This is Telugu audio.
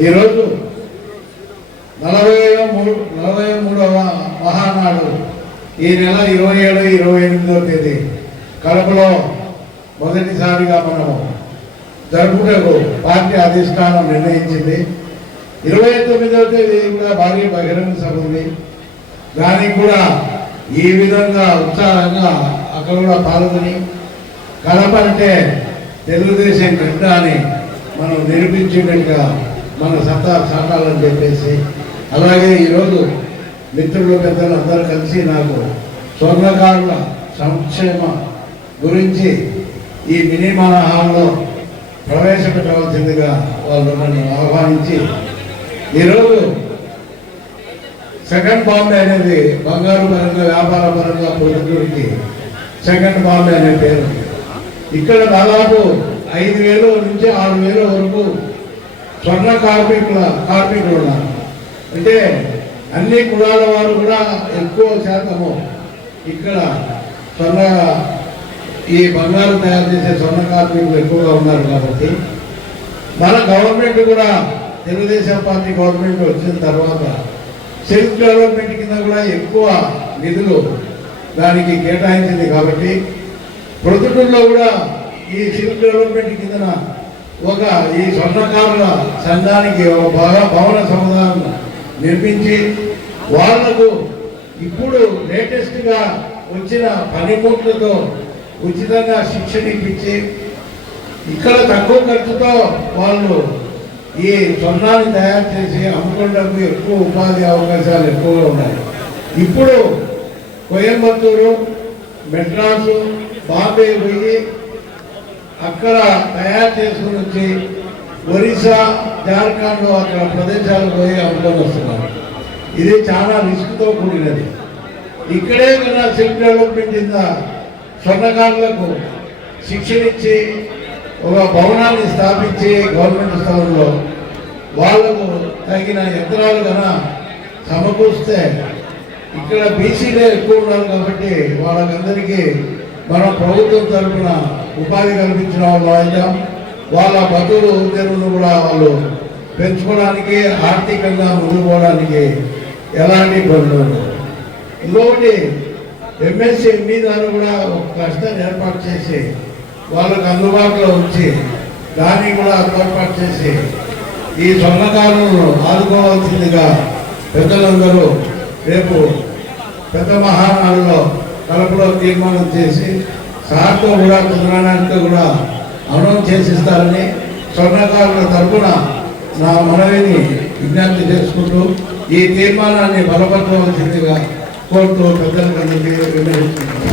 ఈరోజు నలభై మూడు నలభై మూడవ మహానాడు ఈ నెల ఇరవై ఏడు ఇరవై ఎనిమిదవ తేదీ. కడపలో మొదటిసారిగా మనము జరుపుటకు పార్టీ అధిష్టానం నిర్ణయించింది. ఇరవై తొమ్మిదవ తేదీ కూడా భారీ బహిరంగ సభ ఉంది. దానికి కూడా ఈ విధంగా ఉత్సాహంగా అక్కడ కూడా పాల్గొని కడప అంటే తెలుగుదేశం గడ్డ అని మనం నిరూపించినట్టుగా మన సత్తా చాటాలని చెప్పేసి అలాగే ఈరోజు మిత్రులు పెద్దలు అందరూ కలిసి నాకు స్వర్ణకారుల సంక్షేమ గురించి ఈ మినీ మనహాల్లో ప్రవేశపెట్టవలసిందిగా వాళ్ళు నన్ను ఆహ్వానించి ఈరోజు సెకండ్ బాంబే అనేది బంగారు పరంగా వ్యాపార పరంగా పొద్దుటూరికి సెకండ్ బాంబే అనే పేరు. ఇక్కడ దాదాపు ఐదు వేలు నుంచి ఆరు వేల వరకు స్వర్ణ కార్మికుల కార్మికులు ఉన్నారు అంటే అన్ని కులాల వారు కూడా ఎక్కువ శాతము ఇక్కడ స్వర్ణ ఈ బంగారం తయారు చేసే స్వర్ణ కార్మికులు ఎక్కువగా ఉన్నారు కాబట్టి. మన గవర్నమెంట్ కూడా తెలుగుదేశం పార్టీ గవర్నమెంట్ వచ్చిన తర్వాత సెల్ఫ్ డెవలప్మెంట్ కింద కూడా ఎక్కువ నిధులు దానికి కేటాయించింది కాబట్టి ప్రొద్దుటూరులో కూడా ఈ సెల్ఫ్ డెవలప్మెంట్ కింద ఒక ఈ స్వర్ణకారుల సంఘానికి ఒక బాగా భవన సముదాయం నిర్మించి వాళ్ళకు ఇప్పుడు లేటెస్ట్గా వచ్చిన పనిముట్లతో ఉచితంగా శిక్షణ ఇప్పించి ఇక్కడ తక్కువ ఖర్చుతో వాళ్ళు ఈ స్వర్ణాన్ని తయారు చేసి అమ్ముకోవడానికి ఎక్కువ ఉపాధి అవకాశాలు ఎక్కువగా ఉన్నాయి. ఇప్పుడు కోయంబత్తూరు మెడ్రాసు బాంబే పోయి అక్కడ తయారు చేసుకుని వచ్చి ఒరిస్సా జార్ఖండ్ అక్కడ ప్రదేశాలకు పోయి అమ్ముకొని వస్తున్నారు. ఇది చాలా రిస్క్తో కూడినది. ఇక్కడే కన్నా సెల్ఫ్ డెవలప్మెంట్ కింద స్వర్ణకారులకు శిక్షణ ఇచ్చి ఒక భవనాన్ని స్థాపించి గవర్నమెంట్ స్థలంలో వాళ్ళకు తగిన యంత్రాలు కన సమకూరిస్తే ఇక్కడ బీసీలే ఎక్కువ ఉన్నారు కాబట్టి వాళ్ళకందరికీ మన ప్రభుత్వం తరఫున ఉపాధి కల్పించిన వాళ్ళు అవుతాం వాళ్ళ బతులు తెరువును కూడా వాళ్ళు పెంచుకోవడానికి ఆర్థికంగా ముందుకోవడానికి ఎలాంటి ఇబ్బందులు ఇంకొకటి ఎంఎస్సీ దాన్ని కూడా ఒక కష్టం ఏర్పాటు చేసి వాళ్ళకు అందుబాటులో ఉంచి దాన్ని కూడా ఏర్పాటు చేసి ఈ స్వర్ణకారులను ఆదుకోవాల్సిందిగా పెద్దలందరూ రేపు పెద్ద మహానాడులో కడపలో తీర్మానం చేసి సార్తో కూడా చంద్రనాథ్తో కూడా అనౌన్స్ చేసిస్తారని స్వర్ణకారుల తరపున నా మనవిని విజ్ఞప్తి చేసుకుంటూ ఈ తీర్మానాన్ని బలపరచవలసిందిగా కోరుతూ పెద్దలకు అందరికీ విన్నవిస్తున్నాను